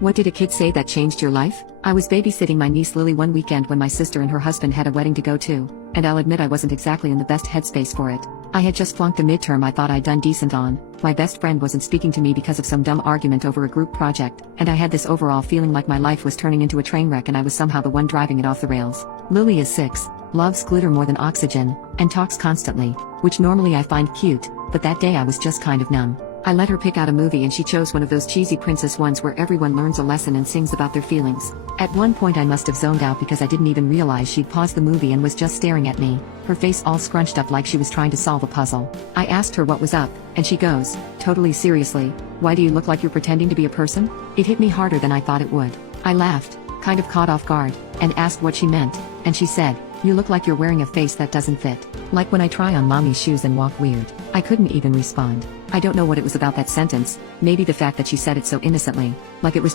What did a kid say that changed your life? I was babysitting my niece Lily one weekend when my sister and her husband had a wedding to go to, and I'll admit I wasn't exactly in the best headspace for it. I had just flunked a midterm I thought I'd done decent on, my best friend wasn't speaking to me because of some dumb argument over a group project, and I had this overall feeling like my life was turning into a train wreck and I was somehow the one driving it off the rails. Lily is 6, loves glitter more than oxygen, and talks constantly, which normally I find cute, but that day I was just kind of numb. I let her pick out a movie and she chose one of those cheesy princess ones where everyone learns a lesson and sings about their feelings. At one point I must have zoned out because I didn't even realize she'd paused the movie and was just staring at me, her face all scrunched up like she was trying to solve a puzzle. I asked her what was up, and she goes, totally seriously, "Why do you look like you're pretending to be a person?" It hit me harder than I thought it would. I laughed, kind of caught off guard, and asked what she meant, and she said, "You look like you're wearing a face that doesn't fit. Like when I try on mommy's shoes and walk weird." I couldn't even respond. I don't know what it was about that sentence, maybe the fact that she said it so innocently, like it was just